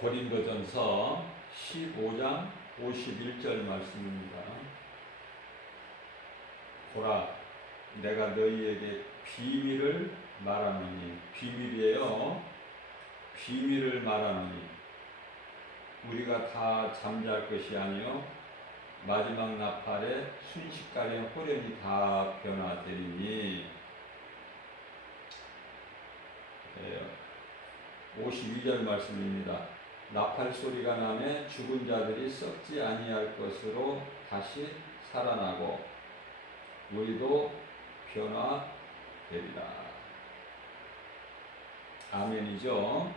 고린도전서 15장 51절 말씀입니다. 보라, 내가 너희에게 비밀을 말하노니, 비밀이에요. 비밀을 말하노니 우리가 다 잠잘 것이 아니요 마지막 나팔에 순식간에 호련히 다 변화되리니. 52절 말씀입니다. 나팔 소리가 나매 죽은 자들이 썩지 아니할 것으로 다시 살아나고 우리도 변화되리라. 아멘이죠.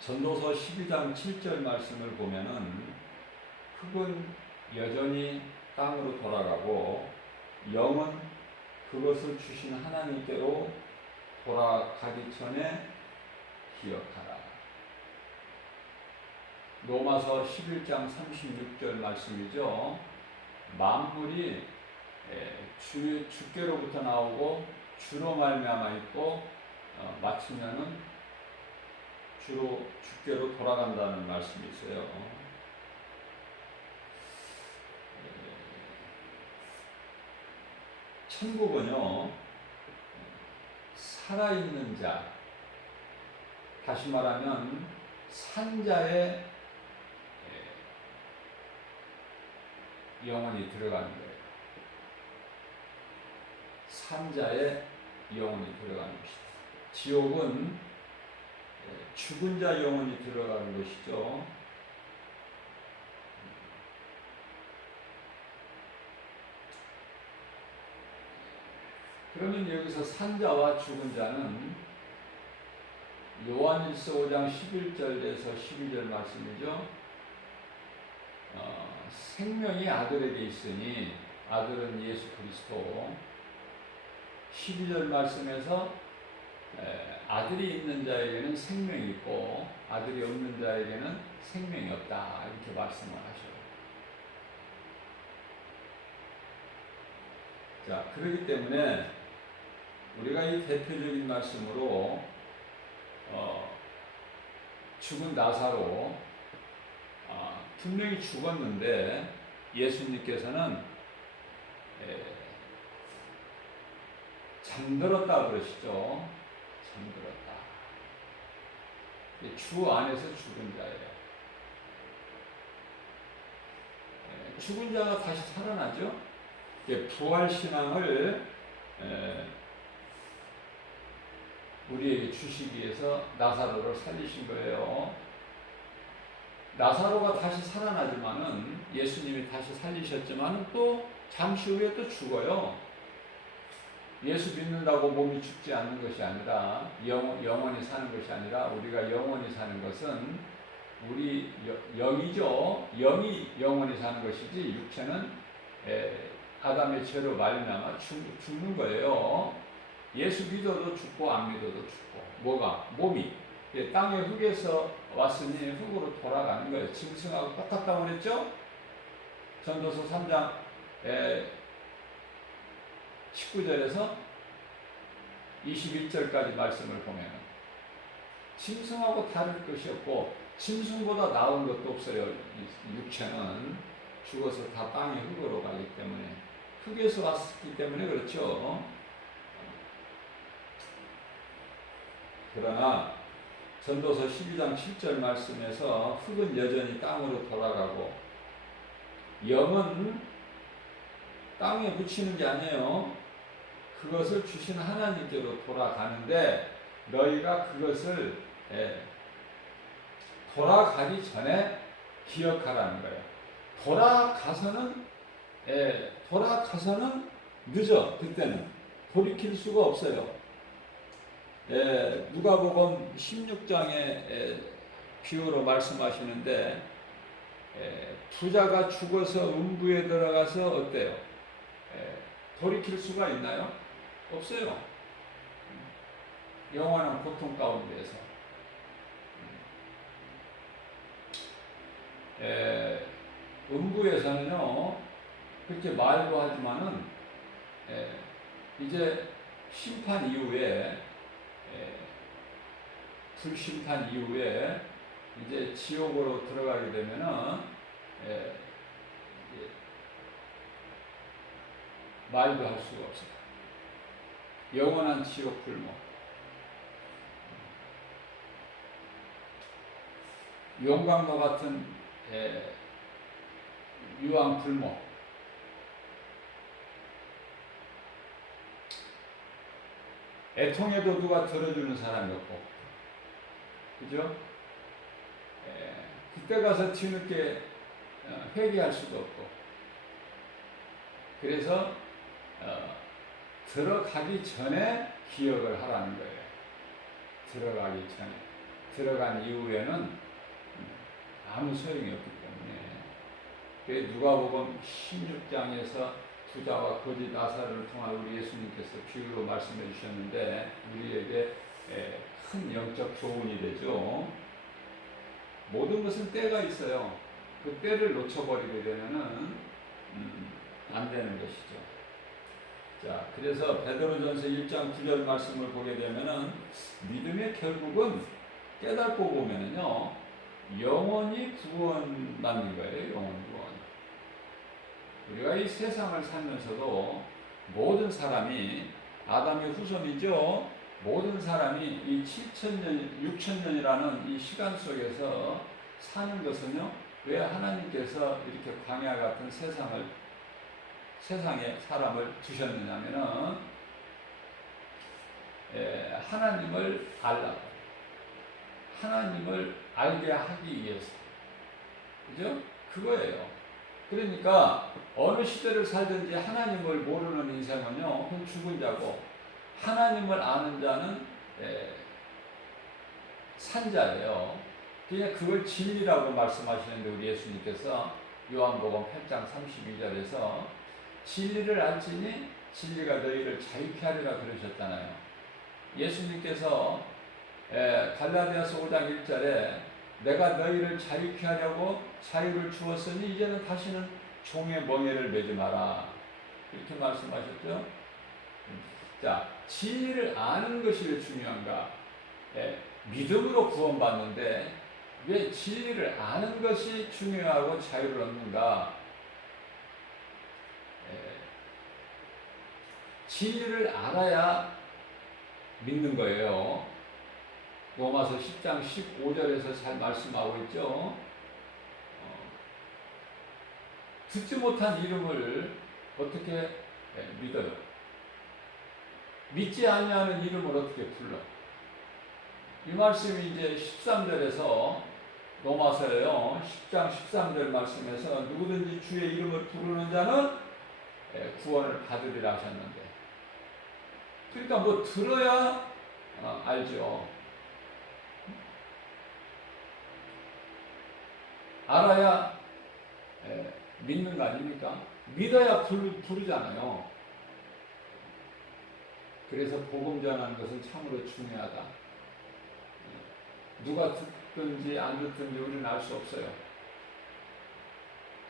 전도서 12장 7절 말씀을 보면은 흙은 여전히 땅으로 돌아가고 영은 그것을 주신 하나님께로 돌아가기 전에 기억하라. 로마서 11장 36절 말씀이죠. 만물이 주께로부터 나오고 주로 말미암아 있고 마치면은 주로 주께로 돌아간다는 말씀이 있어요. 천국은요, 살아있는 자, 다시 말하면 산자의 영혼이 들어가는 거예요. 산자의 영혼이 들어가는 것이다. 지옥은 죽은 자 영혼이 들어가는 것이죠. 그러면 여기서 산자와 죽은 자는 요한일서 5장 11절에서 12절 말씀이죠. 생명이 아들에게 있으니 아들은 예수 그리스도. 12절 말씀에서 아들이 있는 자에게는 생명이 있고 아들이 없는 자에게는 생명이 없다, 이렇게 말씀을 하셔요. 자, 그렇기 때문에 우리가 이 대표적인 말씀으로 죽은 나사로 분명히 죽었는데 예수님께서는 잠들었다 그러시죠. 잠들었다. 주 안에서 죽은 자예요. 죽은 자가 다시 살아나죠. 부활신앙을 우리에게 주시기 위해서 나사로를 살리신 거예요. 나사로가 다시 살아나지만은 예수님이 다시 살리셨지만은 또 잠시 후에 또 죽어요. 예수 믿는다고 몸이 죽지 않는 것이 아니라 영원히 사는 것이 아니라 우리가 영원히 사는 것은 우리 영이죠. 영이 영원히 사는 것이지 육체는 아담의 죄로 말미암아 죽는 거예요. 예수 믿어도 죽고 안 믿어도 죽고. 뭐가? 몸이 땅의 흙에서 왔으니 흙으로 돌아가는 거예요. 짐승하고 똑같다고 그랬죠? 전도서 3장 19절에서 21절까지 말씀을 보면 짐승하고 다를 것이 없고 짐승보다 나은 것도 없어요. 육체는 죽어서 다 땅의 흙으로 가기 때문에, 흙에서 왔기 때문에 그렇죠. 그러나 전도서 12장 7절 말씀에서 흙은 여전히 땅으로 돌아가고 영은 땅에 묻히는 게 아니에요. 그것을 주신 하나님께로 돌아가는데 너희가 그것을 돌아가기 전에 기억하라는 거예요. 돌아가서는 늦어. 그때는 돌이킬 수가 없어요. 누가복음 16장에 비유로 말씀하시는데 부자가 죽어서 음부에 들어가서 어때요? 돌이킬 수가 있나요? 없어요. 영원한 고통 가운데에서 음부에서는요 그렇게 말도 하지만은 이제 심판 이후에 불심판 이후에 이제 지옥으로 들어가게 되면은 이제 말도 할 수가 없어요. 영원한 지옥 불목. 용광로 같은 유황 불목. 애통해도 누가 들어주는 사람이 없고, 그죠? 그때 가서 뒤늦게 회개할 수도 없고, 그래서 들어가기 전에 기억을 하라는 거예요. 들어가기 전에. 들어간 이후에는 아무 소용이 없기 때문에. 누가복음 16장에서 부자와 거짓 나사로를 통한 우리 예수님께서 비유로 말씀해 주셨는데 우리에게 큰 영적 교훈이 되죠. 모든 것은 때가 있어요. 그 때를 놓쳐버리게 되면은 안 되는 것이죠. 자, 그래서 베드로전서 1장 9절 말씀을 보게 되면은 믿음의 결국은 깨닫고 보면은요 영원히 구원받는 거예요. 영원 구원. 우리가 이 세상을 살면서도 모든 사람이 아담의 후손이죠. 모든 사람이 이 7,000년, 6,000년이라는 이 시간 속에서 사는 것은요. 왜 하나님께서 이렇게 광야 같은 세상에 사람을 두셨느냐면은 하나님을 알라고, 하나님을 알게 하기 위해서, 그죠? 그거예요. 그러니까 어느 시대를 살든지 하나님을 모르는 인생은요, 그건 죽은 자고, 하나님을 아는 자는 산 자예요. 그냥 그걸 진리라고 말씀하시는데 우리 예수님께서 요한복음 8장 32절에서 진리를 알지니 진리가 너희를 자유케 하리라 그러셨잖아요. 예수님께서 갈라디아서 5장 1절에 내가 너희를 자유케 하려고 자유를 주었으니 이제는 다시는 종의 멍에를 매지 마라. 이렇게 말씀하셨죠. 자, 진리를 아는 것이 왜 중요한가? 믿음으로 구원받는데 왜 진리를 아는 것이 중요하고 자유를 얻는가? 진리를 알아야 믿는 거예요. 로마서 10장 15절에서 잘 말씀하고 있죠. 듣지 못한 이름을 어떻게 믿어요? 믿지 아니하는 이름을 어떻게 불러? 이 말씀이 이제 13절에서 로마서예요. 10장 13절 말씀에서 누구든지 주의 이름을 부르는 자는 구원을 받으리라 하셨는데, 그러니까 뭐 들어야 알죠. 알아야 믿는 거 아닙니까? 믿어야 부르잖아요. 그래서 복음 전하는 것은 참으로 중요하다. 누가 듣든지 안 듣든지 우리는 알 수 없어요.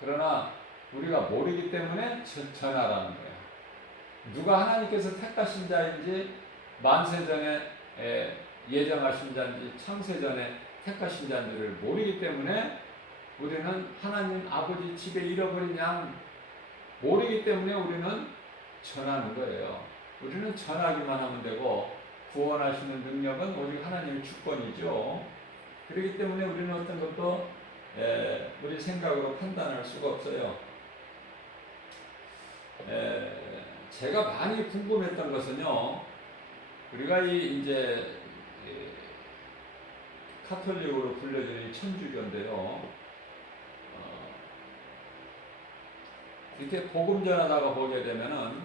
그러나 우리가 모르기 때문에 전하라는 거예요. 누가 하나님께서 택하신 자인지 만세전에 예정하신 자인지 창세전에 택하신 자인지를 모르기 때문에 우리는 하나님 아버지 집에 잃어버린 양 모르기 때문에 우리는 전하는 거예요. 우리는 전하기만 하면 되고 구원하시는 능력은 오직 하나님의 주권이죠. 그렇기 때문에 우리는 어떤 것도 우리 생각으로 판단할 수가 없어요. 제가 많이 궁금했던 것은요, 우리가 이제 카톨릭으로 불려지는 천주교인데요. 이렇게 복음 전하다가 보게 되면은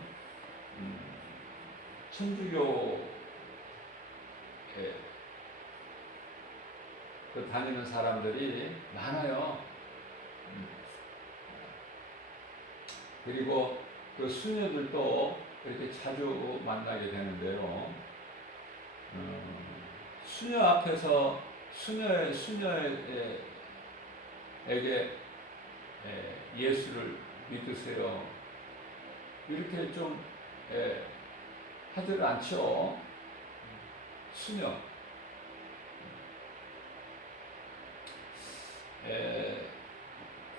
천주교 다니는 사람들이 많아요. 그리고 그 수녀들도 이렇게 자주 만나게 되는데요. 수녀 앞에서 수녀에게 예수를 믿으세요. 이렇게 좀 하지를 않죠. 수명.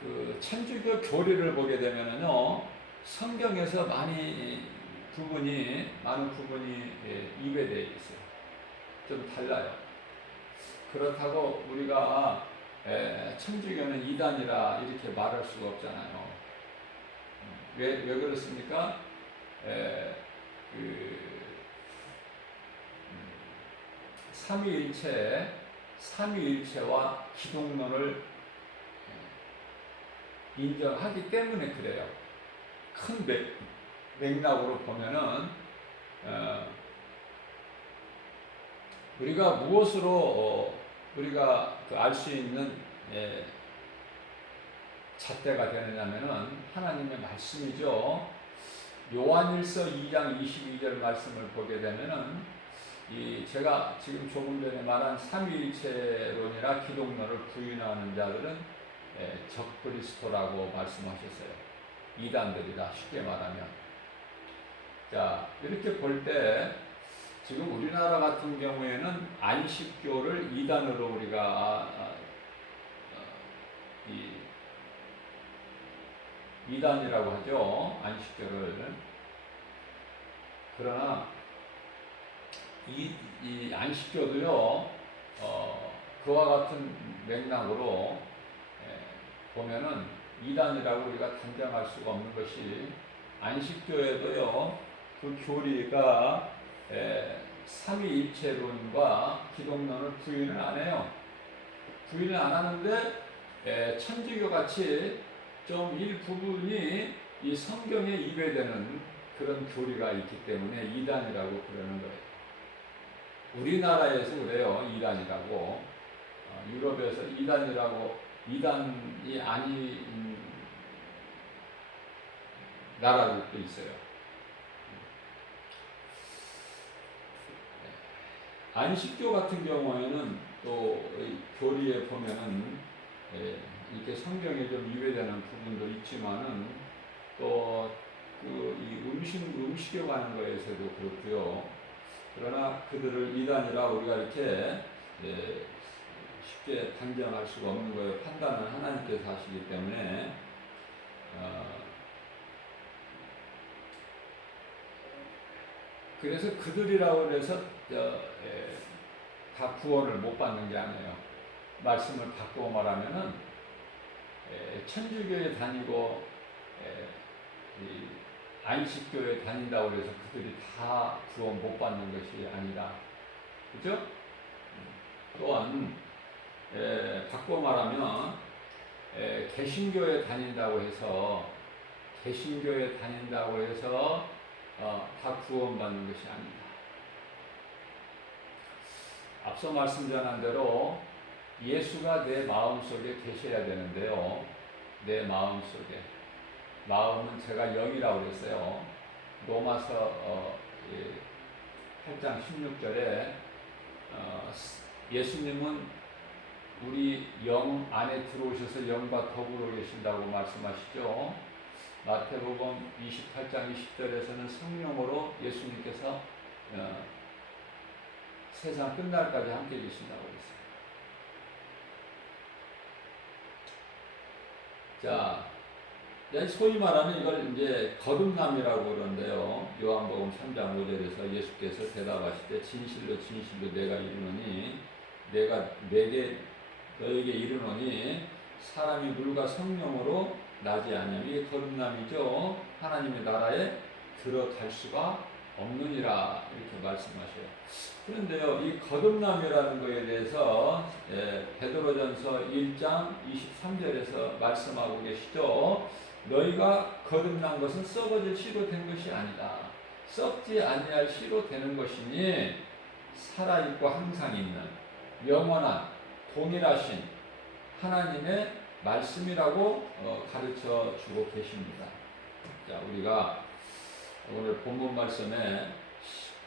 그 천주교 교리를 보게 되면은요, 성경에서 많은 부분이 이배되어 있어요. 좀 달라요. 그렇다고 우리가 천주교는 이단이라 이렇게 말할 수가 없잖아요. 왜 그렇습니까? 삼위일체와 기독론을 인정하기 때문에 그래요. 큰 맥락으로 보면은 우리가 무엇으로 우리가 알 수 있는 잣대가 되느냐면은 하나님의 말씀이죠. 요한일서 2장 22절 말씀을 보게 되면은 제가 지금 조금 전에 말한 삼위일체론이나 기독론을 부인하는 자들은 적그리스도라고 말씀하셨어요. 이단들이다, 쉽게 말하면. 자, 이렇게 볼 때 지금 우리나라 같은 경우에는 안식교를 이단으로 우리가 이단이라고 하죠. 안식교를. 그러나 이 안식교도요, 그와 같은 맥락으로 보면은 이단이라고 우리가 단정할 수가 없는 것이, 안식교에도요, 그 교리가 삼위일체론과 기독론을 부인을 안 해요. 부인을 안 하는데 천주교 같이 좀 일부분이 이 성경에 이배되는 그런 교리가 있기 때문에 이단이라고 그러는 거예요. 우리나라에서 그래요, 이단이라고. 유럽에서 이단이 아닌 나라들도 있어요. 안식교 같은 경우에는 또 교리에 보면은 이렇게 성경에 좀 이배되는 부분도 있지만은 또 이 음식에 관한 거에서도 그렇고요. 그러나 그들을 이단이라 우리가 이렇게 쉽게 단정할 수가 없는 거예요. 판단은 하나님께서 하시기 때문에. 그래서 그들이라고 해서 다 구원을 못 받는 게 아니에요. 말씀을 바꾸어 말하면은 천주교에 다니고 안식교에 다닌다고 해서 그들이 다 구원 못 받는 것이 아니라, 그죠? 또한 바꾸어 말하면 개신교에 다닌다고 해서 다 구원받는 것이 아니다. 앞서 말씀 전한 대로 예수가 내 마음속에 계셔야 되는데요. 내 마음속에. 마음은 제가 영이라고 그랬어요. 로마서 8장 16절에 예수님은 우리 영 안에 들어오셔서 영과 더불어 계신다고 말씀하시죠. 마태복음 28장 20절에서는 성령으로 예수님께서 세상 끝날까지 함께 계신다고 그랬어요. 자, 소위 말하는 이걸 이제 거듭남이라고 그러는데요. 요한복음 3장 5절에서 예수께서 대답하실 때 진실로 진실로 내가 이르노니, 내가 너에게 이르노니 사람이 물과 성령으로 나지 아니하면, 이게 거듭남이죠. 하나님의 나라에 들어갈 수가 없느니라 이렇게 말씀하셔요. 그런데요, 이 거듭남이라는 것에 대해서 베드로전서 1장 23절에서 말씀하고 계시죠. 너희가 거듭난 것은 썩어질 씨로 된 것이 아니다. 썩지 아니할 씨로 되는 것이니 살아있고 항상 있는 영원한 동일하신 하나님의 말씀이라고 가르쳐 주고 계십니다. 자, 우리가 오늘 본문 말씀에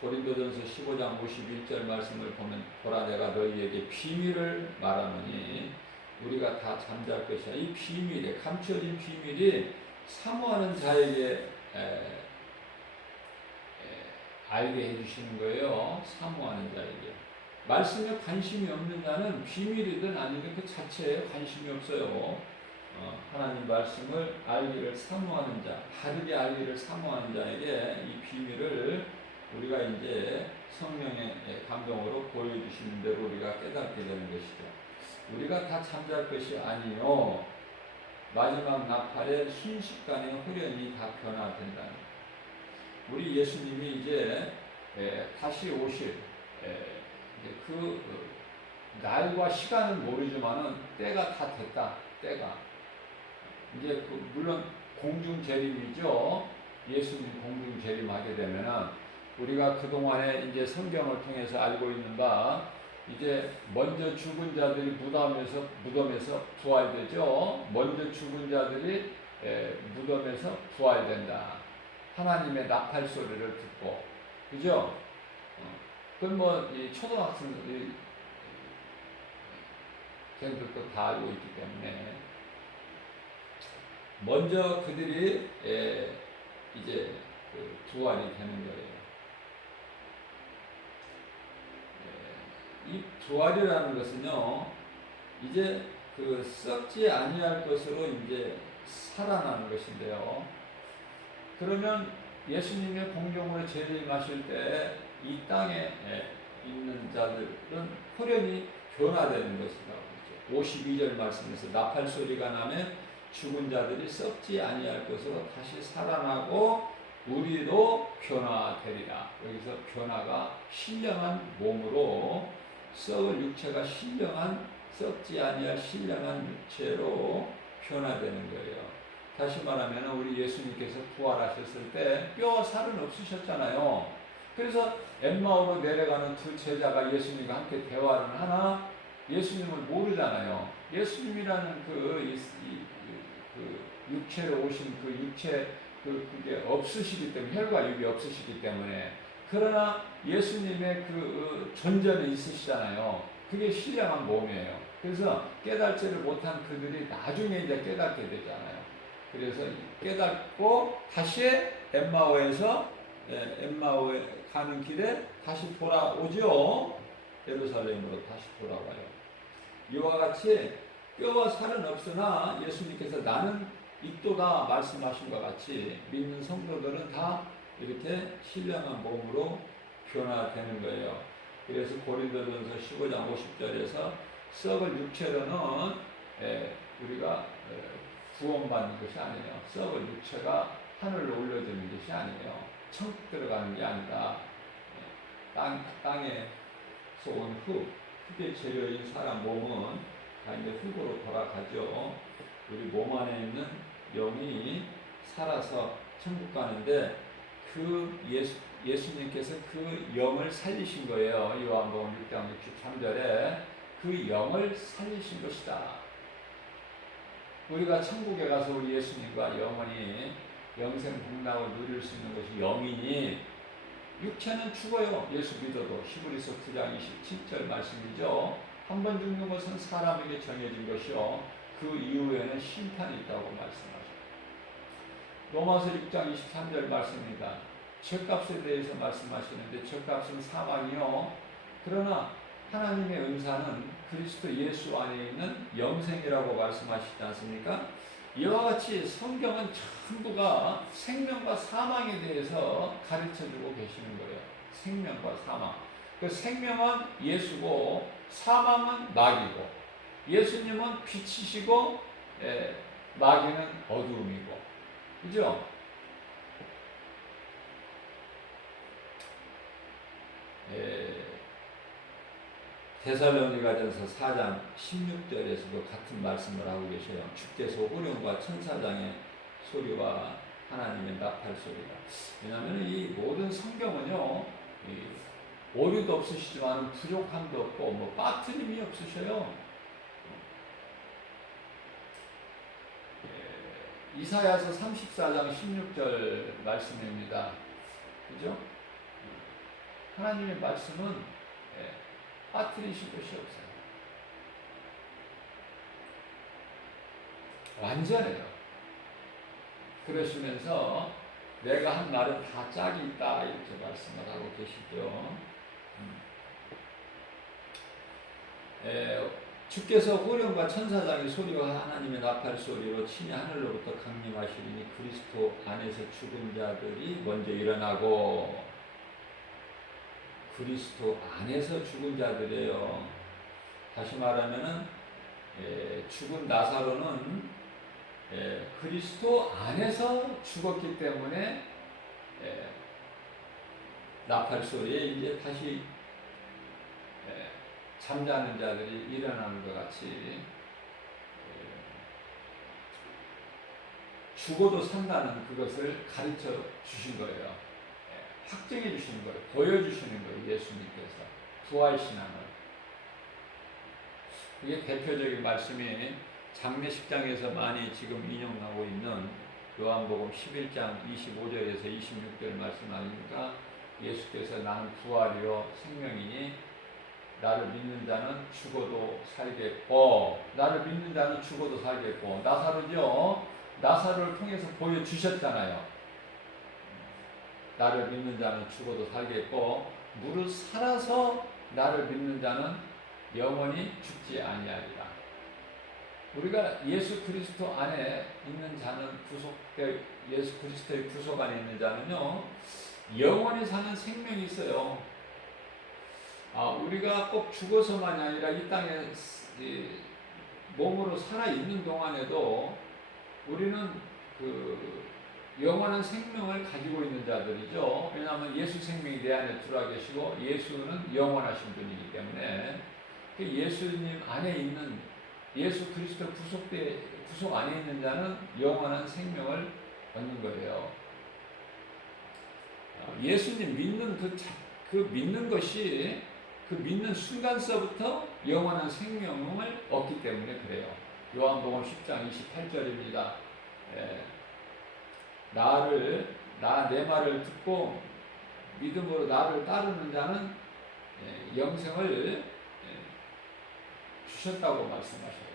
고린도전서 15장 51절 말씀을 보면, 보라 내가 너희에게 비밀을 말하노니 우리가 다 잠잘 것이야. 이 비밀에 감춰진 비밀이 사모하는 자에게 알게 해주시는 거예요. 사모하는 자에게. 말씀에 관심이 없는 자는 비밀이든 아니든 그 자체에 관심이 없어요. 하나님 말씀을 알기를 사모하는 자, 바르게 알기를 사모하는 자에게 이 비밀을 우리가 이제 성령의 감동으로 보여주시는 대로 우리가 깨닫게 되는 것이죠. 우리가 다 잠잘 것이 아니요 마지막 나팔에 순식간에 후련히 다 변화된다. 우리 예수님이 이제 다시 오실 그 날과 시간은 모르지만은 때가 다 됐다. 때가 이제 물론 공중 재림이죠. 예수님 공중 재림하게 되면은 우리가 그 동안에 이제 성경을 통해서 알고 있는 바 이제 먼저 죽은 자들이 무덤에서 부활되죠. 먼저 죽은 자들이 무덤에서 부활된다. 하나님의 나팔 소리를 듣고, 그죠? 그건 이 초등학생 쟤들도 다 알고 있기 때문에 먼저 그들이 이제 부활이 되는 거예요. 이 부활이라는 것은요, 이제 썩지 아니할 것으로 이제 살아나는 것인데요. 그러면 예수님의 공중으로 재림하실 때 이 땅에 있는 자들은 호련히 변화되는 것이라고 그러죠. 52절 말씀에서 나팔 소리가 나면 죽은 자들이 썩지 아니할 것으로 다시 살아나고 우리도 변화되리라. 여기서 변화가 신령한 몸으로 썩을 육체가 썩지 아니할 신령한 육체로 변화되는 거예요. 다시 말하면 우리 예수님께서 부활하셨을 때 뼈와 살은 없으셨잖아요. 그래서 엠마오로 내려가는 두 제자가 예수님과 함께 대화를 하나 예수님을 모르잖아요. 예수님이라는 그 육체로 오신 그 육체 그게 없으시기 때문에 혈과 육이 없으시기 때문에 그러나 예수님의 그 존재는 있으시잖아요. 그게 신령한 몸이에요. 그래서 깨달지를 못한 그들이 나중에 이제 깨닫게 되잖아요. 그래서 깨닫고 다시 엠마오에 가는 길에 다시 돌아오죠. 예루살렘으로 다시 돌아와요. 이와 같이 뼈와 살은 없으나 예수님께서 나는 있도다 말씀하신 것 같이 믿는 성도들은 다 이렇게 신령한 몸으로 변화되는 거예요. 그래서 고린도전서 15장 50절에서 썩을 육체로는 우리가 구원받는 것이 아니에요. 썩을 육체가 하늘로 올려지는 것이 아니에요. 천국 들어가는 게 아니라 땅에서 온 흙의 재료인 사람 몸은 다 이제 흙으로 돌아가죠. 우리 몸 안에 있는 영이 살아서 천국 가는데 예수님께서 그 영을 살리신 거예요. 요한복음 6장 63절에 그 영을 살리신 것이다. 우리가 천국에 가서 우리 예수님과 영원히 영생 복락을 누릴 수 있는 것이 영이니 육체는 죽어요. 예수 믿어도. 히브리서 9장 27절 말씀이죠. 한 번 죽는 것은 사람에게 정해진 것이요 그 이후에는 심판이 있다고 말씀하십니다. 로마서 6장 23절 말씀입니다. 죄값에 대해서 말씀하시는데 죄값은 사망이요. 그러나 하나님의 은사는 그리스도 예수 안에 있는 영생이라고 말씀하시지 않습니까? 이와 같이 성경은 전부가 생명과 사망에 대해서 가르쳐주고 계시는 거예요. 생명과 사망. 그 생명은 예수고 사망은 마귀고 예수님은 빛이시고 마귀는 어두움이고 그죠? 데살로니가전서 4장 16절에서도 같은 말씀을 하고 계셔요. 주께서 호령과 천사장의 소리와 하나님의 나팔 소리가. 왜냐하면 이 모든 성경은요, 오류도 없으시지만 부족함도 없고 빠트림이 없으셔요. 이사야서 34장 16절 말씀입니다. 그죠? 하나님의 말씀은 빠뜨리실 것이 없어요. 완전해요. 그러시면서 내가 한 말은 다 짝이 있다 이렇게 말씀을 하고 계시죠. 주께서 호령과 천사장의 소리와 하나님의 나팔 소리로 친히 하늘로부터 강림하시리니 그리스도 안에서 죽은 자들이 먼저 일어나고, 그리스도 안에서 죽은 자들이에요. 다시 말하면은 죽은 나사로는 그리스도 안에서 죽었기 때문에 나팔 소리에 이제 다시 잠자는 자들이 일어나는 것 같이 죽어도 산다는 그것을 가르쳐 주신 거예요. 확증해 주시는 거예요. 보여주시는 거예요. 예수님께서 부활 신앙을. 이게 대표적인 말씀이 장례식장에서 많이 지금 인용하고 있는 요한복음 11장 25절에서 26절 말씀 아닙니까? 예수께서 나는 부활이요 생명이니 나를 믿는 자는 죽어도 살겠고, 나를 믿는 자는 죽어도 살겠고. 나사로죠. 나사로를 통해서 보여주셨잖아요. 나를 믿는 자는 죽어도 살겠고 무릇 살아서 나를 믿는 자는 영원히 죽지 아니하리라. 우리가 예수 그리스도 안에 있는 자는 예수 그리스도의 구속 안에 있는 자는요 영원히 사는 생명이 있어요. 우리가 꼭 죽어서만이 아니라 이 땅에 몸으로 살아있는 동안에도 우리는 그 영원한 생명을 가지고 있는 자들이죠. 왜냐하면 예수 생명이 내 안에 들어와 계시고 예수는 영원하신 분이기 때문에 예수님 안에 있는 예수 그리스도 구속 안에 있는 자는 영원한 생명을 얻는 거예요. 예수님 믿는 그 믿는 것이 그 믿는 순간서부터 영원한 생명을 얻기 때문에 그래요. 요한복음 10장 28절입니다. 내 말을 듣고 믿음으로 나를 따르는 자는 영생을 주셨다고 말씀하셔요.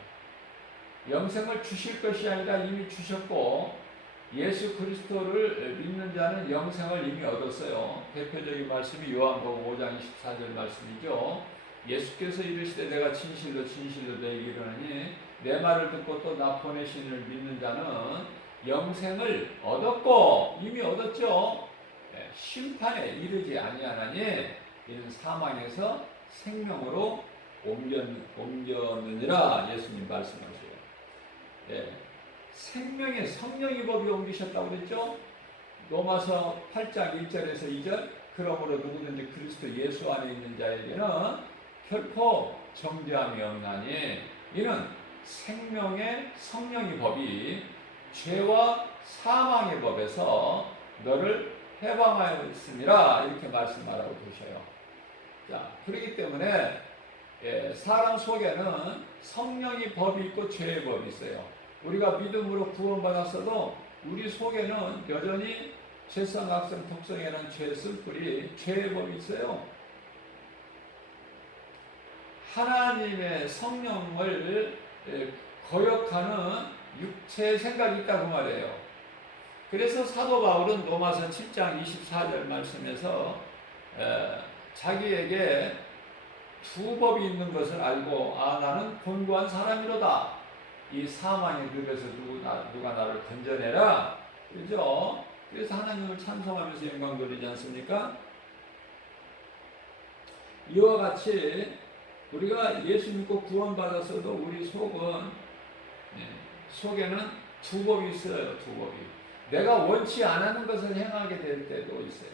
영생을 주실 것이 아니라 이미 주셨고, 예수 그리스도를 믿는 자는 영생을 이미 얻었어요. 대표적인 말씀이 요한복음 5장 24절 말씀이죠. 예수께서 이르시되 내가 진실로 너에게 이르노니 내 말을 듣고 또 나 보내신 이를 믿는 자는 영생을 얻었고, 이미 얻었죠. 심판에 이르지 아니하나니 이는 사망에서 생명으로 옮겼느니라 예수님 말씀하세요. 생명의 성령의 법이 옮기셨다고 그랬죠. 로마서 8장 1절에서 2절 그러므로 누구든지 그리스도 예수 안에 있는 자에게는 결코 정죄함이 없나니 이는 생명의 성령의 법이 죄와 사망의 법에서 너를 해방하였습니다. 이렇게 말씀하라고 보셔요. 자, 그렇기 때문에 사람 속에는 성령의 법이 있고 죄의 법이 있어요. 우리가 믿음으로 구원받았어도 우리 속에는 여전히 죄성, 악성, 독성이라는 죄의 쓴뿌리, 죄의 법이 있어요. 하나님의 성령을 거역하는 육체의 생각이 있다고 말해요. 그래서 사도 바울은 로마서 7장 24절 말씀에서 자기에게 두 법이 있는 것을 알고 나는 곤고한 사람이로다. 이 사망의 늪에서 누가 나를 건져내라. 그죠? 그래서 하나님을 찬송하면서 영광 돌리지 않습니까? 이와 같이 우리가 예수 믿고 구원받았어도 우리 속에는 두 법이 있어요. 두 법이. 내가 원치 않는 것을 행하게 될 때도 있어요.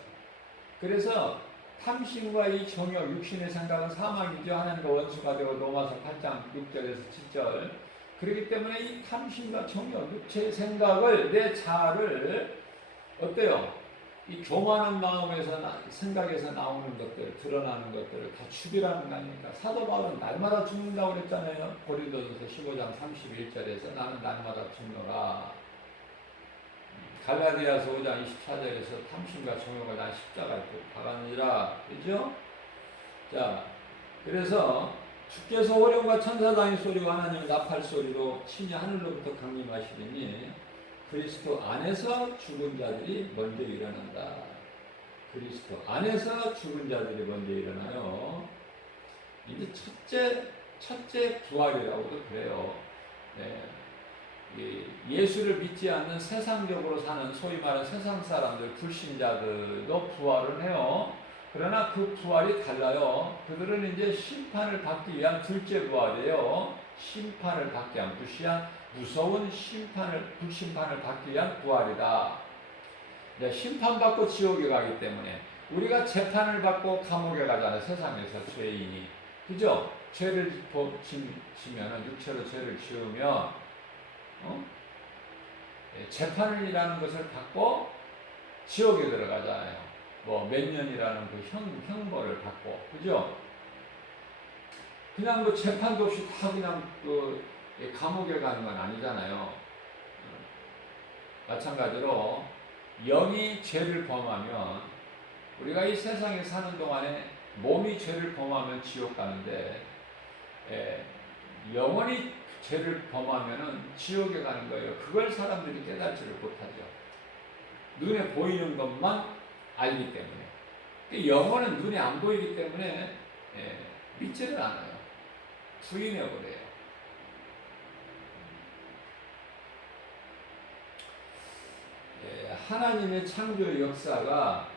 그래서 탐심과 이 정욕, 육신의 생각은 사망이죠. 하나님과 원수가 되고 로마서 8장 6절에서 7절. 그렇기 때문에 이 탐심과 정욕, 육체의 생각을 내 자아를 어때요? 이 교만한 마음에서 생각에서 나오는 것들, 드러나는 것들을 다 죽이라는 거 아닙니까? 사도 바울은 날마다 죽는다고 그랬잖아요. 고린도전서 15장 31절에서 나는 날마다 죽노라. 갈라디아서 5장 24절에서 탐심과 정욕을 난 십자가에 박았느니라. 그죠? 자, 그래서 주께서 호령과 천사장의 소리와 하나님의 나팔 소리로 친히 하늘로부터 강림하시리니 그리스도 안에서 죽은 자들이 먼저 일어난다. 그리스도 안에서 죽은 자들이 먼저 일어나요. 이제 첫째 부활이라고도 그래요. 네. 예수를 믿지 않는 세상적으로 사는 소위 말하는 세상 사람들, 불신자들도 부활을 해요. 그러나 그 부활이 달라요. 그들은 이제 심판을 받기 위한 둘째 부활이에요. 심판을 받기 위한 무서운 불심판을 받기 위한 부활이다. 네, 심판받고 지옥에 가기 때문에 우리가 재판을 받고 감옥에 가잖아요. 세상에서 죄인이. 그죠? 죄를 지면은 육체로 죄를 지으면 재판이라는 것을 받고 지옥에 들어가잖아요. 뭐 몇 년이라는 그 형벌을 받고, 그죠? 그냥 뭐 재판도 없이 다 그냥 그 감옥에 가는 건 아니잖아요. 마찬가지로 영이 죄를 범하면 우리가 이 세상에 사는 동안에 몸이 죄를 범하면 지옥 가는데 영원히 죄를 범하면은 지옥에 가는 거예요. 그걸 사람들이 깨닫지를 못하죠. 눈에 보이는 것만 알기 때문에. 영혼은 눈에 안 보이기 때문에 믿지를 않아요. 부인해버려요. 하나님의 창조 역사가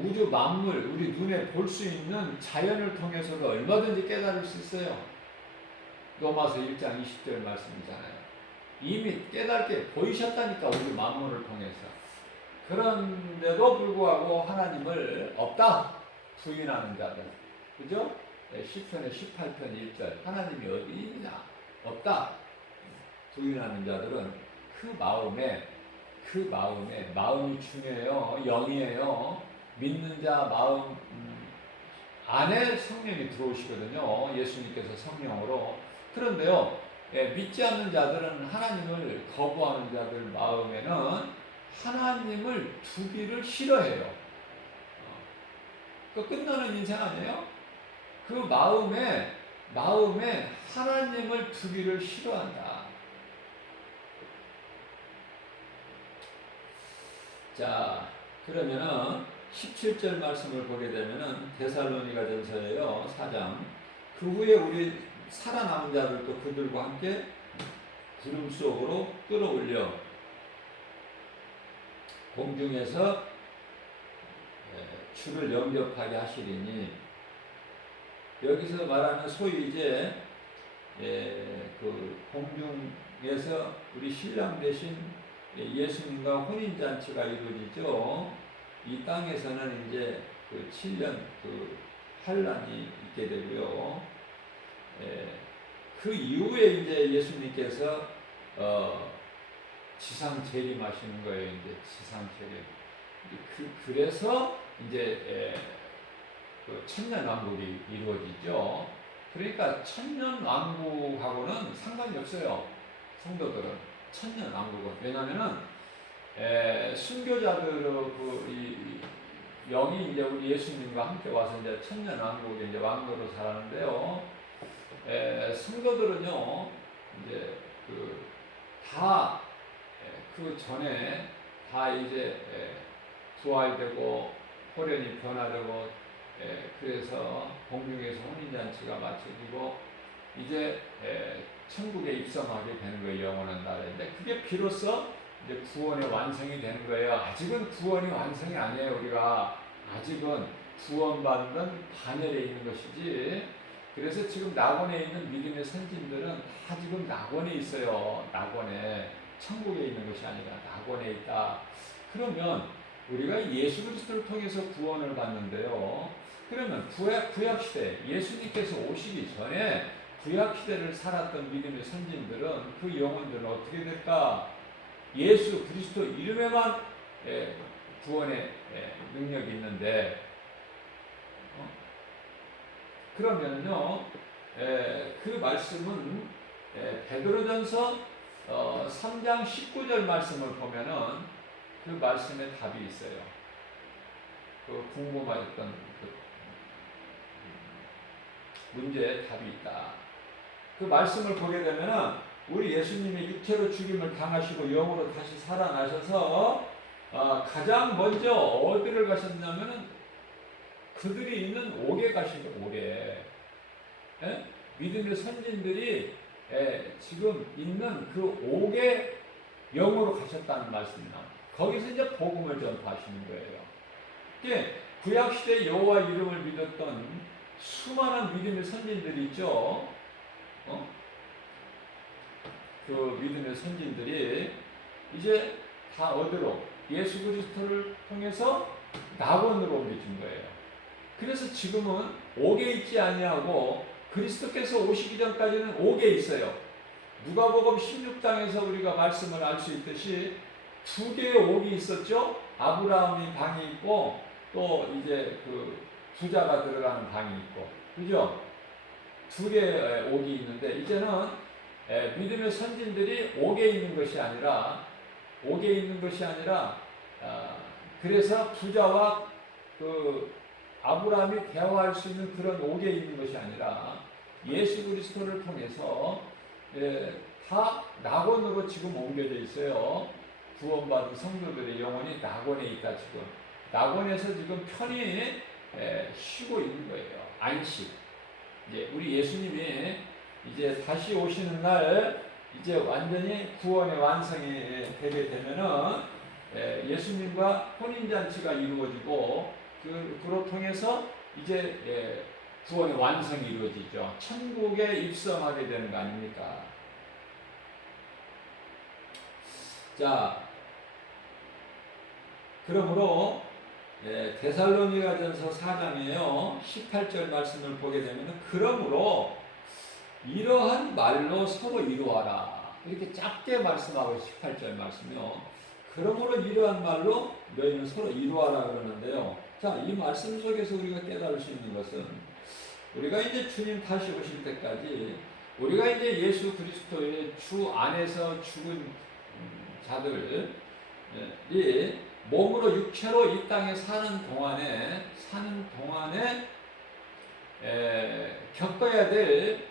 우주 만물, 우리 눈에 볼 수 있는 자연을 통해서도 얼마든지 깨달을 수 있어요. 로마서 1장 20절 말씀이잖아요. 이미 깨닫게 보이셨다니까, 우리 만물을 통해서. 그런데도 불구하고 하나님을 없다 부인하는 자들, 그죠? 시편의 18편 1절 하나님이 어디 있냐, 없다 부인하는 자들은 마음이 중요해요. 영이에요. 믿는 자 마음 안에 성령이 들어오시거든요. 예수님께서 성령으로. 그런데요, 믿지 않는 자들은, 하나님을 거부하는 자들 마음에는 하나님을 두기를 싫어해요. 그 끝나는 인생 아니에요? 그 마음에 하나님을 두기를 싫어한다. 자, 그러면은 17절 말씀을 보게 되면은 데살로니가전서예요. 4장. 그 후에 우리 살아남은 자들도 그들과 함께 구름 속으로 끌어올려 공중에서 주를 영접하게 하시리니, 여기서 말하는 소위 이제 그 공중에서 우리 신랑 대신 예수님과 혼인잔치가 이루어지죠. 이 땅에서는 이제 그 7년 그 환란이 있게 되고요. 그 이후에 이제 예수님께서 지상 재림하시는 거예요. 이제 지상 재림. 그래서 이제 그 천년 왕국이 이루어지죠. 그러니까 천년 왕국하고는 상관이 없어요. 성도들은 천년 왕국은. 왜냐하면은 순교자들의 그 영이 이제 우리 예수님과 함께 와서 이제 천년 왕국에 이제 왕으로 살았는데요. 성도들은요, 이제 그 전에 다 이제 부활되고 호련이 변화되고, 그래서 공중에서 혼인잔치가 마쳐지고 이제 천국에 입성하게 되는 거예요. 영원한 나라인데, 그게 비로소 이제 구원의 완성이 되는 거예요. 아직은 구원이 완성이 아니에요. 우리가 아직은 구원받는 반열에 있는 것이지. 그래서 지금 낙원에 있는 믿음의 선진들은 다 지금 낙원에 있어요. 낙원에. 천국에 있는 것이 아니라 낙원에 있다. 그러면 우리가 예수 그리스도를 통해서 구원을 받는데요. 그러면 구약시대, 예수님께서 오시기 전에 구약시대를 살았던 믿음의 선진들은, 그 영혼들은 어떻게 될까? 예수 그리스도 이름에만 구원의 능력이 있는데, 그러면요, 그 말씀은 베드로전서 3장 19절 말씀을 보면은 그 말씀에 답이 있어요. 그 궁금하셨던 그 문제에 답이 있다. 그 말씀을 보게 되면은 우리 예수님이 육체로 죽임을 당하시고 영으로 다시 살아나셔서 가장 먼저 어디를 가셨냐면은 그들이 있는 옥에 가신 거예요. 옥에. 예? 믿음의 선진들이 지금 있는 그 옥에 영으로 가셨다는 말씀이 나옵니다. 거기서 이제 복음을 전파하시는 거예요. 이게 구약 시대 여호와 이름을 믿었던 수많은 믿음의 선진들이 있죠. 그 믿음의 선진들이 이제 다 어디로 예수 그리스도를 통해서 낙원으로 옮겨진 거예요. 그래서 지금은 옥에 있지 아니하고 그리스도께서 오시기 전까지는 옥에 있어요. 누가복음 16장에서 우리가 말씀을 알 수 있듯이 두 개의 옥이 있었죠. 아브라함이 방이 있고 또 이제 그 부자가 들어가는 방이 있고, 그죠? 두 개의 옥이 있는데 이제는 믿음의 선진들이 옥에 있는 것이 아니라 그래서 부자와 그 아브라함이 대화할 수 있는 그런 옥에 있는 것이 아니라 예수 그리스도를 통해서 다 낙원으로 지금 옮겨져 있어요. 구원받은 성도들의 영혼이 낙원에 있다. 지금 낙원에서 지금 편히 쉬고 있는 거예요. 안식. 이제 우리 예수님이 이제 다시 오시는 날 이제 완전히 구원의 완성이 되게 되면은 예수님과 혼인잔치가 이루어지고 그로 통해서 이제 구원의 완성이 이루어지죠. 천국에 입성하게 되는 거 아닙니까? 자, 그러므로 데살로니가전서 4장에요 18절 말씀을 보게 되면 그러므로 이러한 말로 서로 이루어라 이렇게 짧게 말씀하고 18절 말씀이요. 그러므로 이러한 말로 너희는 서로 이루어라 그러는데요. 자, 이 말씀 속에서 우리가 깨달을 수 있는 것은 우리가 이제 주님 다시 오실 때까지 우리가 이제 예수 그리스도의 주 안에서 죽은 자들이 몸으로 육체로 이 땅에 사는 동안에 겪어야 될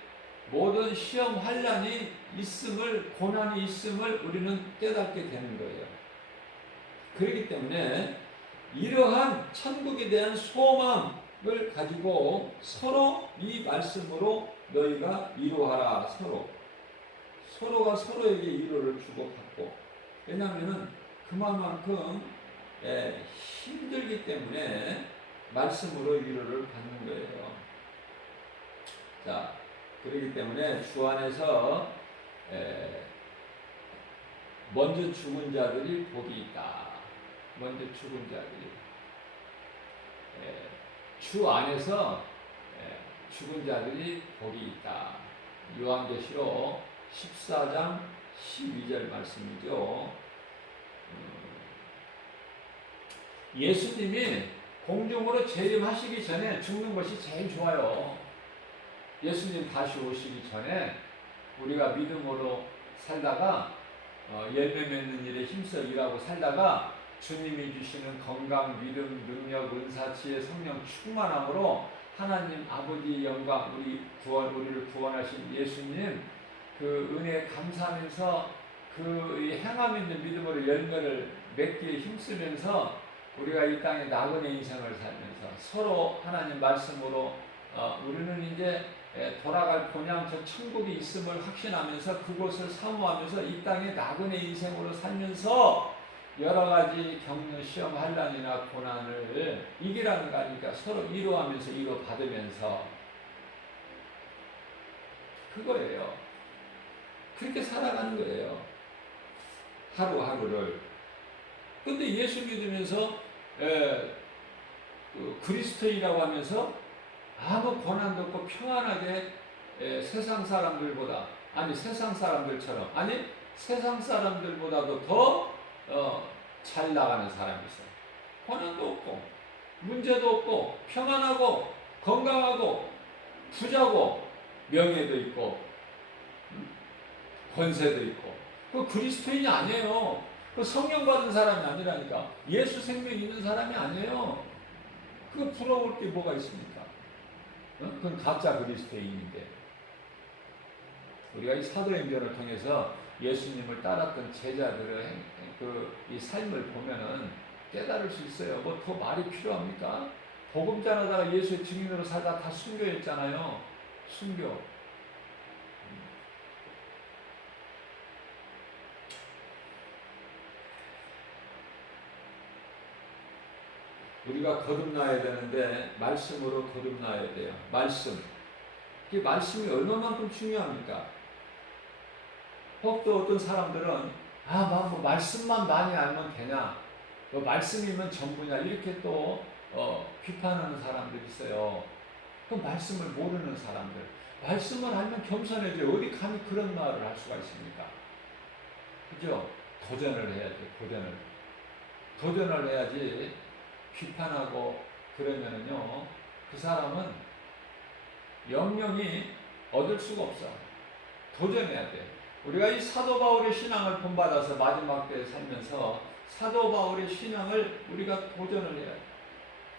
모든 시험 환난이 있음을 고난이 있음을 우리는 깨닫게 되는 거예요. 그렇기 때문에 이러한 천국에 대한 소망을 가지고 서로 이 말씀으로 너희가 위로하라. 서로가 서로에게 위로를 주고받고, 왜냐하면 그만큼 힘들기 때문에 말씀으로 위로를 받는 거예요. 자, 그렇기 때문에 주 안에서 먼저 죽은 자들이 복이 있다. 먼저 죽은 자들이 주 안에서 죽은 자들이 복이 있다. 요한계시록 14장 12절 말씀이죠. 예수님이 공중으로 재림하시기 전에 죽는 것이 제일 좋아요. 예수님 다시 오시기 전에 우리가 믿음으로 살다가 열매 맺는 일에 힘써 일하고 살다가 주님이 주시는 건강, 믿음, 능력, 은사, 지혜, 성령 충만함으로 하나님 아버지의 영광, 우리를 구원하신 예수님 그 은혜에 감사하면서 그 행함 있는 믿음으로 열매를 맺기에 힘쓰면서 우리가 이 땅에 나그네 인생을 살면서 서로 하나님 말씀으로 우리는 이제 돌아갈 본향 저 천국이 있음을 확신하면서 그곳을 사모하면서 이 땅에 나그네 인생으로 살면서 여러 가지 겪는 시험 환난이나 고난을 이기라는 거 아니까 서로 위로하면서 위로받으면서 그거예요. 그렇게 살아가는 거예요. 하루하루를. 근데 예수 믿으면서 그리스도인이라고 하면서 아무 고난도 없고 평안하게 세상 사람들보다 세상 사람들보다도 더 잘 나가는 사람이 있어요. 고난도 없고 문제도 없고 평안하고 건강하고 부자고 명예도 있고 권세도 있고 그 그리스도인이 아니에요. 그 성령 받은 사람이 아니라니까. 예수 생명 있는 사람이 아니에요. 그거 부러울 게 뭐가 있습니까? 그건 가짜 그리스도인인데. 우리가 이 사도행전을 통해서 예수님을 따랐던 제자들의 이 삶을 보면은 깨달을 수 있어요. 뭐 더 말이 필요합니까? 복음 전하다가 예수의 증인으로 살다 다 순교했잖아요. 순교. 우리가 거듭나야 되는데 말씀으로 거듭나야 돼요. 말씀. 이 말씀이 얼마만큼 중요합니까? 또 어떤 사람들은 뭐 말씀만 많이 알면 되냐? 말씀이면 전부냐? 이렇게 또 비판하는 사람들이 있어요. 그 말씀을 모르는 사람들. 말씀을 알면 겸손해져. 어디 감히 그런 말을 할 수가 있습니까? 그죠? 도전을 해야죠. 도전을 해야지. 비판하고 그러면은요, 그 사람은 영영이 얻을 수가 없어. 도전해야 돼. 우리가 이 사도 바울의 신앙을 본받아서 마지막 때에 살면서 사도 바울의 신앙을 우리가 도전을 해야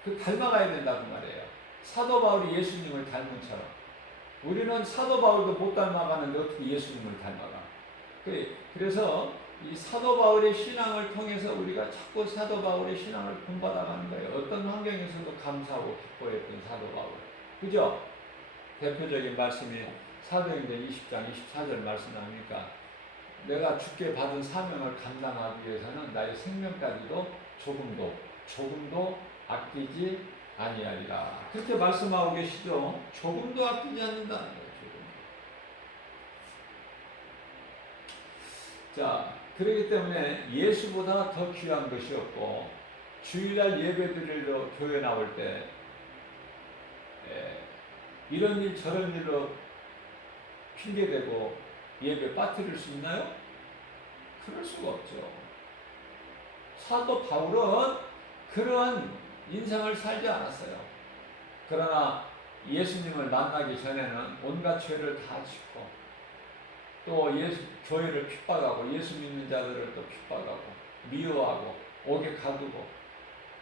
돼. 닮아가야 된다고 말이에요. 사도 바울이 예수님을 닮은처럼. 우리는 사도 바울도 못 닮아가는데 어떻게 예수님을 닮아가? 그래서 이 사도 바울의 신앙을 통해서 우리가 자꾸 사도 바울의 신앙을 본받아가는 거예요. 어떤 환경에서도 감사하고 기뻐했던 사도 바울. 그죠? 대표적인 말씀이 사도행전 20장 24절 말씀 아닙니까? 내가 주께 받은 사명을 감당하기 위해서는 나의 생명까지도 조금도 아끼지 아니하리라. 그렇게 말씀하고 계시죠? 조금도 아끼지 않는다는 거예요. 자, 그렇기 때문에 예수보다 더 귀한 것이 없고, 주일날 예배드리러 교회 나올 때 이런 일 저런 일로 핑계대고 예배 빠뜨릴 수 있나요? 그럴 수가 없죠. 사도 바울은 그러한 인생을 살지 않았어요. 그러나 예수님을 만나기 전에는 온갖 죄를 다 짓고 또 교회를 핍박하고 예수 믿는 자들을 또 핍박하고 미워하고 옥에 가두고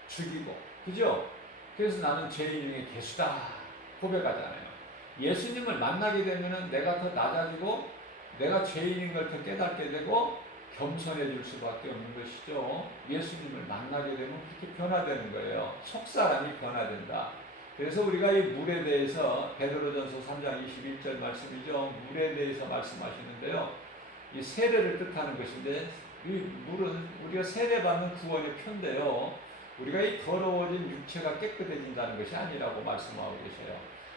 죽이고, 그죠? 그래서 나는 죄인의 개수다 고백하잖아요. 예수님을 만나게 되면은 내가 더 낮아지고 내가 죄인인 걸 더 깨닫게 되고 겸손해질 수밖에 없는 것이죠. 예수님을 만나게 되면 그렇게 변화되는 거예요. 속사람이 변화된다. 그래서 우리가 이 물에 대해서 베드로전서 3장 21절 말씀이죠. 물에 대해서 말씀하시는데요. 이 세례를 뜻하는 것인데 이 물은 우리가 세례받는 구원의 표인데요. 우리가 이 더러워진 육체가 깨끗해진다는 것이 아니라고 말씀하고 계세요.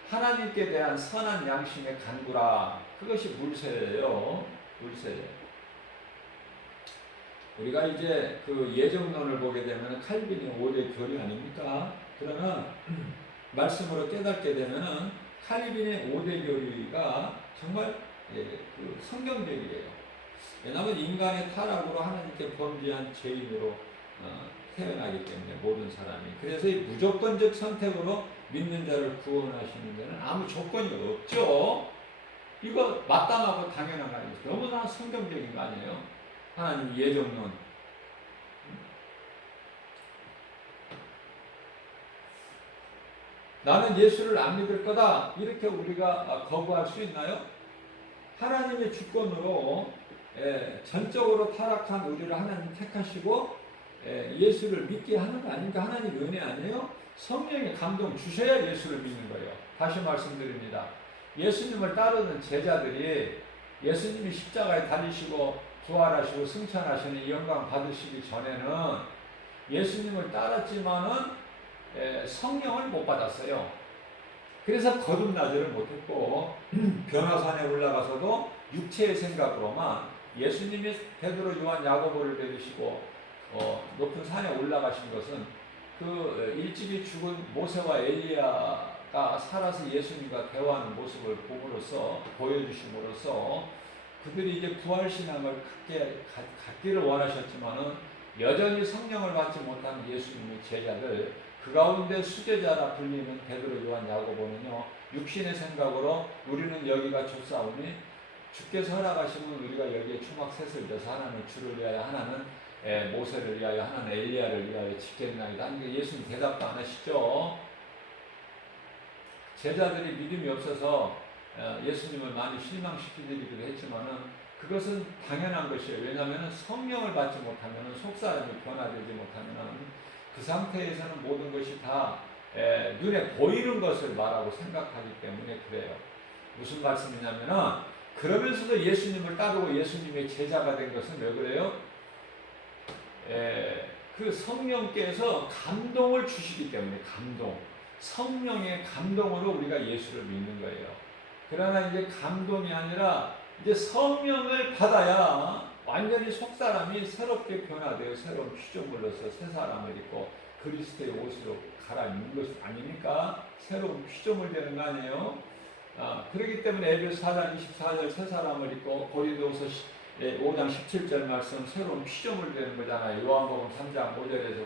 하나님께 대한 선한 양심의 간구라. 그것이 물세예요. 물세예요. 우리가 이제 그 예정론을 보게 되면 칼빈의 5대 교리 아닙니까? 그러면 말씀으로 깨닫게 되면은 칼빈의 5대 교리가 정말 그 성경적이에요. 왜냐하면 인간의 타락으로 하나님께 범죄한 죄인으로 태어나기 때문에 모든 사람이. 그래서 이 무조건적 선택으로 믿는 자를 구원하시는 데는 아무 조건이 없죠. 이거 마땅하고 당연한 거 아니에요. 너무나 성경적인 거 아니에요? 하나님 예정론. 나는 예수를 안 믿을 거다. 이렇게 우리가 거부할 수 있나요? 하나님의 주권으로 전적으로 타락한 우리를 하나님 택하시고 예수를 믿게 하는 거 아닙니까? 하나님 은혜 아니에요? 성령의 감동 주셔야 예수를 믿는 거예요. 다시 말씀드립니다. 예수님을 따르는 제자들이 예수님이 십자가에 달리시고 부활하시고 승천하시는 이 영광 받으시기 전에는 예수님을 따랐지만은 성령을 못 받았어요. 그래서 거듭나지를 못했고 변화산에 올라가서도 육체의 생각으로만 예수님이 베드로, 요한, 야고보를 데리시고 높은 산에 올라가신 것은 그 일찍이 죽은 모세와 엘리야가 살아서 예수님과 대화하는 모습을 봄으로써 보여주심으로써 그들이 이제 부활신앙을 갖기를 원하셨지만은 여전히 성령을 받지 못한 예수님의 제자들, 그 가운데 수제자라 불리는 베드로, 요한, 야고보는요, 육신의 생각으로 우리는 여기가 좋사오니 주께서 허락하시면 우리가 여기에 초막셋을 져서 하나는 주를 위하여, 하나는 모세를 위하여, 하나는 엘리야를 위하여 짓겠나이다. 예수님 대답도 안 하시죠. 제자들이 믿음이 없어서 예수님을 많이 실망시키기도 했지만은 그것은 당연한 것이에요. 왜냐하면 성령을 받지 못하면 속사람이 변화되지 못하면 그 상태에서는 모든 것이 다 눈에 보이는 것을 말하고 생각하기 때문에 그래요. 무슨 말씀이냐면은 그러면서도 예수님을 따르고 예수님의 제자가 된 것은 왜 그래요? 그 성령께서 감동을 주시기 때문에 성령의 감동으로 우리가 예수를 믿는 거예요. 그러나 이제 감동이 아니라 이제 성령을 받아야 완전히 속사람이 새롭게 변화되어 새로운 피조물로서 새 사람을 입고 그리스도의 옷으로 갈아입는 것이 아닙니까? 새로운 피조물 되는 거 아니에요? 그렇기 때문에 에베소 4장 24절 새 사람을 입고 고린도후서 5장 17절 말씀 새로운 피조물 되는 거잖아요. 요한복음 3장 5절에서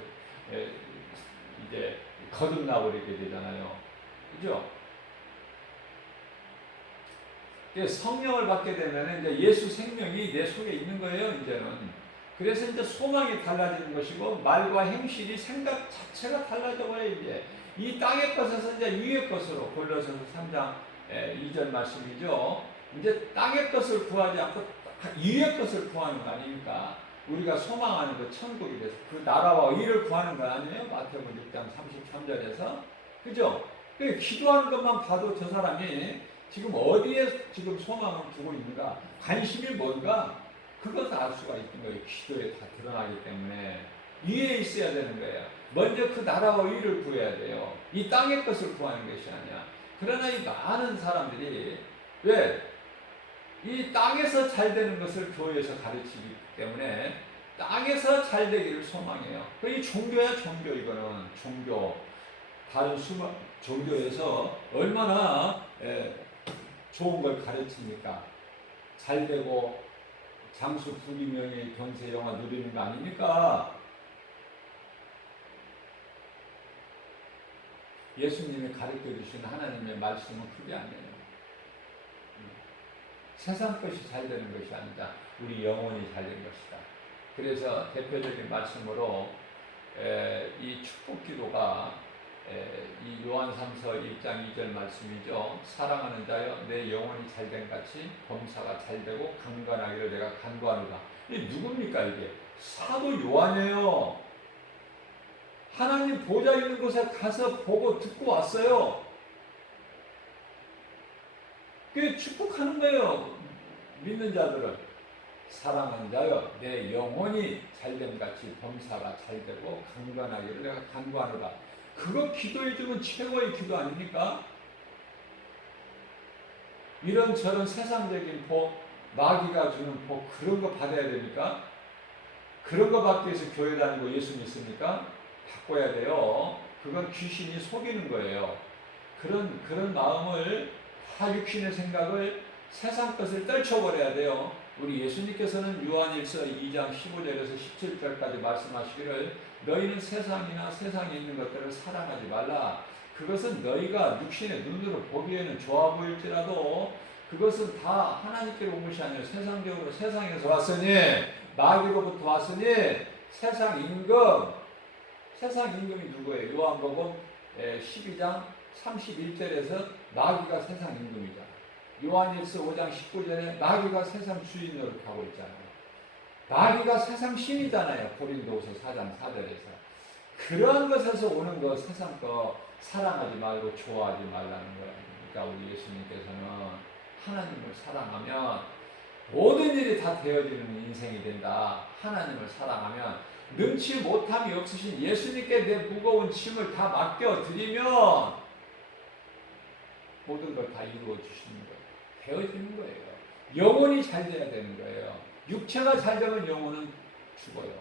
이제 거듭나버리게 되잖아요. 그죠? 성령을 받게 되면 이제 예수 생명이 내 속에 있는 거예요, 이제는. 그래서 이제 소망이 달라지는 것이고, 말과 행실이 생각 자체가 달라져 버려요, 이제. 이 땅의 것에서 이제 위의 것으로, 골로새서 3장 2절 말씀이죠. 이제 땅의 것을 구하지 않고 위의 것을 구하는 거 아닙니까? 우리가 소망하는 그 천국이 돼서 그 나라와 의를 구하는 거 아니에요? 마태복음 6장 33절에서. 그죠? 기도하는 것만 봐도 저 사람이 지금 어디에 지금 소망을 두고 있는가, 관심이 뭔가, 그것을 알 수가 있는 거예요. 기도에 다 드러나기 때문에. 위에 있어야 되는 거예요. 먼저 그 나라와 의를 구해야 돼요. 이 땅의 것을 구하는 것이 아니야. 그러나 이 많은 사람들이 왜? 이 땅에서 잘 되는 것을 교회에서 가르치기 때문에 땅에서 잘 되기를 소망해요. 이 종교야, 종교. 이거는 종교. 다른 수많은 종교에서 얼마나 좋은 걸 가르치니까 잘 되고 장수 부귀명예 경세 영화 누리는 거 아닙니까? 예수님이 가르쳐 주신 하나님의 말씀은 그게 아니에요. 세상 것이 잘 되는 것이 아니다. 우리 영혼이 잘 된 것이다. 그래서 대표적인 말씀으로 이 축복 기도가 이 요한삼서 1장 2절 말씀이죠. 사랑하는 자여 내 영혼이 잘된 같이 범사가 잘되고 강건하기를 내가 간구하노라. 이게 누굽니까 이게? 사도 요한이에요. 하나님 보좌 있는 곳에 가서 보고 듣고 왔어요. 그게 축복하는 거예요. 믿는 자들은. 사랑하는 자여 내 영혼이 잘됨 같이 범사가 잘되고 강건하기를 내가 간구하노라. 그거 기도해주면 최고의 기도 아닙니까? 이런저런 세상적인 복, 마귀가 주는 복, 그런 거 받아야 됩니까? 그런 거 받기 위해서 교회 다니고 예수 믿습니까? 바꿔야 돼요. 그건 귀신이 속이는 거예요. 그런 마음을, 다 육신의 생각을, 세상 것을 떨쳐버려야 돼요. 우리 예수님께서는 요한일서 2장 15절에서 17절까지 말씀하시기를 너희는 세상이나 세상에 있는 것들을 사랑하지 말라. 그것은 너희가 육신의 눈으로 보기에는 좋아 보일지라도 그것은 다 하나님께로 온 것이 아니라 세상적으로 세상에서 왔으니, 마귀로부터 왔으니 세상 임금이 누구예요? 요한복음 12장 31절에서 마귀가 세상 임금이잖아. 요한일서 5장 19절에 마귀가 세상 주인 노릇하고 있잖아요. 마귀가 세상 신이잖아요. 고린도후서 4장 4절에서. 그러한 것에서 오는 거, 세상 거 사랑하지 말고 좋아하지 말라는 거예요. 그러니까 우리 예수님께서는 하나님을 사랑하면 모든 일이 다 되어지는 인생이 된다. 하나님을 사랑하면 능치 못함이 없으신 예수님께 내 무거운 짐을 다 맡겨드리면 모든 걸 다 이루어 주시는 거예요. 되어지는 거예요. 영혼이 잘 돼야 되는 거예요. 육체가 잘 되면 영혼은 죽어요.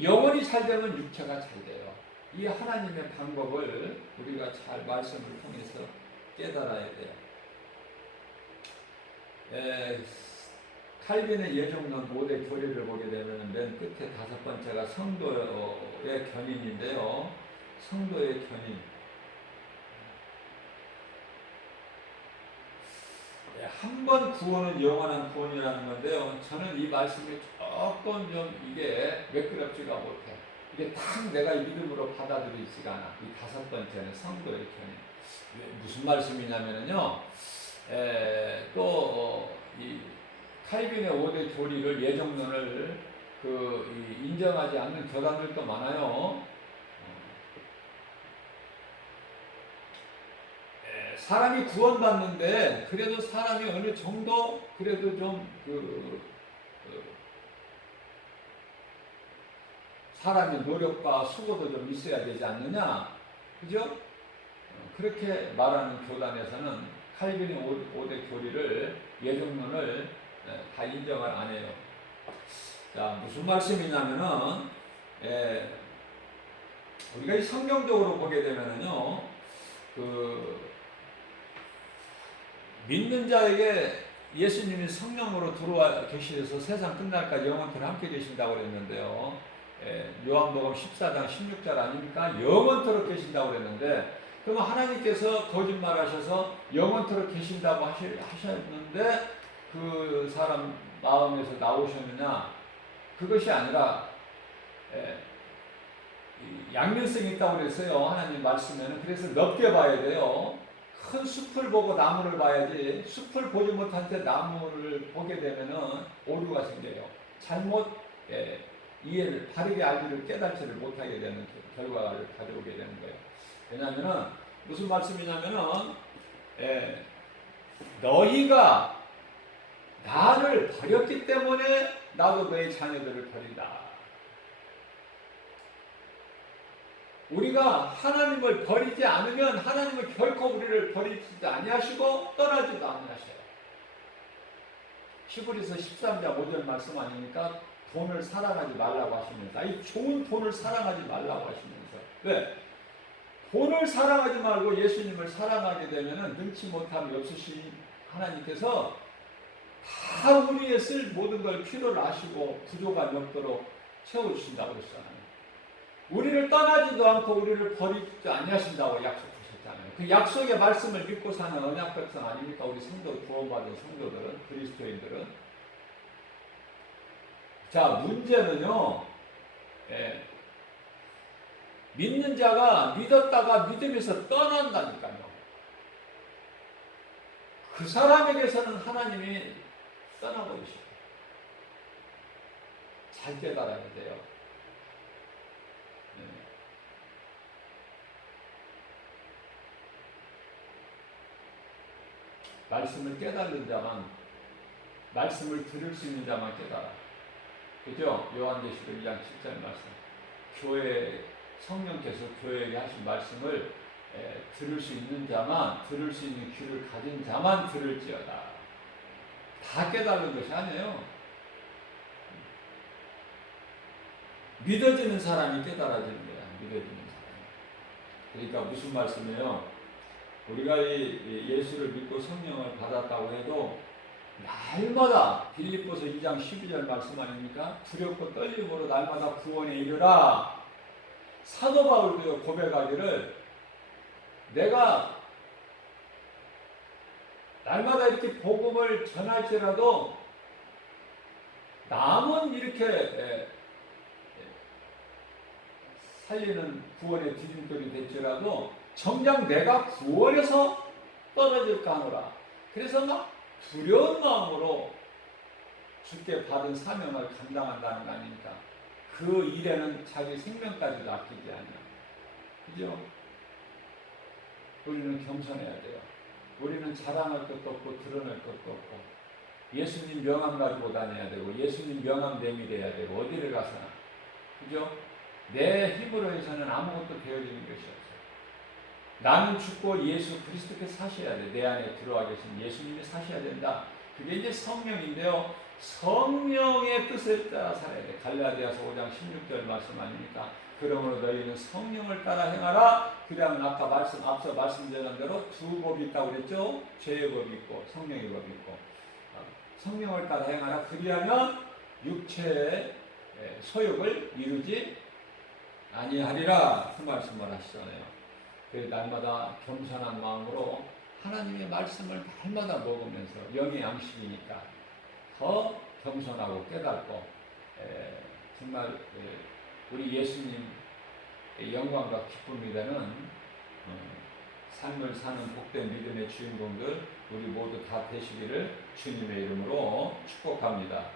영혼이 잘 되면 육체가 잘 돼요. 이 하나님의 방법을 우리가 잘 말씀을 통해서 깨달아야 돼요. 칼빈의 예정론 5대 교리를 보게 되면 맨 끝에 5번째가 성도의 견인인데요. 성도의 견인. 한 번 구원은 영원한 구원이라는 건데요. 저는 이 말씀이 조금 좀 이게 매끄럽지가 못해. 이게 딱 내가 믿음으로 받아들이지가 않아. 이 5번째는 성도의 견인. 무슨 말씀이냐면요. 이 칼빈의 5대 교리를 예정론을 인정하지 않는 교단들도 많아요. 사람이 구원받는데 그래도 사람이 어느 정도 그래도 좀 사람의 노력과 수고도 좀 있어야 되지 않느냐, 그죠? 그렇게 말하는 교단에서는 칼빈의 5대 교리를 예정론을 다 인정을 안 해요. 자, 무슨 말씀이냐면은 우리가 이 성경적으로 보게 되면은요, 믿는 자에게 예수님이 성령으로 들어와 계시셔서 세상 끝날까지 영원토록 함께 계신다고 그랬는데요. 요한복음 14장 16절 아닙니까? 영원토록 계신다고 그랬는데, 그럼 하나님께서 거짓말하셔서 영원토록 계신다고 하셨는데 그 사람 마음에서 나오셨느냐? 그것이 아니라 양면성이 있다고 그랬어요. 하나님 말씀에는. 그래서 넓게 봐야 돼요. 큰 숲을 보고 나무를 봐야지, 숲을 보지 못할 때 나무를 보게 되면은 오류가 생겨요. 잘못 이해를, 바르게 알기를 깨닫지를 못하게 되는 결과를 가져오게 되는 거예요. 왜냐하면은 무슨 말씀이냐면은 너희가 나를 버렸기 때문에 나도 너희 자녀들을 버린다. 우리가 하나님을 버리지 않으면 하나님은 결코 우리를 버리지도 아니하시고 떠나지도 아니하셔요. 히브리서 13장 5절 말씀 아닙니까? 돈을 사랑하지 말라고 하시면서, 이 좋은 돈을 사랑하지 말라고 하시면서, 왜? 돈을 사랑하지 말고 예수님을 사랑하게 되면은 능치 못함이 없으신 하나님께서 다 우리의 쓸 모든 걸 필요를 아시고 부족함이 없도록 채워주신다고 그랬잖아요. 우리를 떠나지도 않고 우리를 버리지 아니하신다고 약속하셨잖아요. 그 약속의 말씀을 믿고 사는 언약 백성 아닙니까? 우리 성도, 구원받은 성도들은, 그리스도인들은. 자, 문제는요, 믿는 자가 믿었다가 믿음에서 떠난다니까요. 그 사람에게서는 하나님이 떠나버리셔요. 잘 깨달아야 돼요. 말씀을 깨달는 자만, 말씀을 들을 수 있는 자만 깨달아. 그죠? 요한계시록 1장 7절 말씀. 교회, 성령께서 교회에게 하신 말씀을 들을 수 있는 자만, 들을 수 있는 귀를 가진 자만 들을지어다. 다 깨달는 것이 아니에요. 믿어지는 사람이 깨달아지는 거야. 믿어지는 사람. 그러니까 무슨 말씀이에요? 우리가 이 예수를 믿고 성령을 받았다고 해도 날마다 빌립보서 2장 12절 말씀 아닙니까? 두렵고 떨림으로 날마다 구원에 이르라. 사도 바울도 고백하기를, 내가 날마다 이렇게 복음을 전할지라도 남은 이렇게 살리는 구원의 디딤돌이 될지라도 정작 내가 구원에서 떨어질까 하노라. 그래서 막 두려운 마음으로 주께 받은 사명을 감당한다는 거 아닙니까? 그 일에는 자기 생명까지도 아끼지 않아요. 그죠? 우리는 겸손해야 돼요. 우리는 자랑할 것도 없고 드러낼 것도 없고, 예수님 명함 가지고 다녀야 되고, 예수님 명함 내밀어야 되고, 어디를 가서나. 그죠? 내 힘으로 해서는 아무것도 되어지는 것이 없어요. 나는 죽고 예수 그리스도께서 사셔야 돼. 내 안에 들어와 계신 예수님이 사셔야 된다. 그게 이제 성령인데요. 성령의 뜻을 따라 살아야 돼. 갈라디아서 5장 16절 말씀 아닙니까? 그러므로 너희는 성령을 따라 행하라. 그러면 아까 앞서 말씀드린 대로 두 법이 있다고 그랬죠. 죄의 법이 있고 성령의 법이 있고. 성령을 따라 행하라. 그리하면 육체의 소욕을 이루지 아니하리라. 그 말씀을 하시잖아요. 날마다 겸손한 마음으로 하나님의 말씀을 날마다 먹으면서, 영의 양식이니까 더 겸손하고 깨닫고, 정말 우리 예수님 영광과 기쁨이 되는 삶을 사는 복된 믿음의 주인공들 우리 모두 다 되시기를 주님의 이름으로 축복합니다.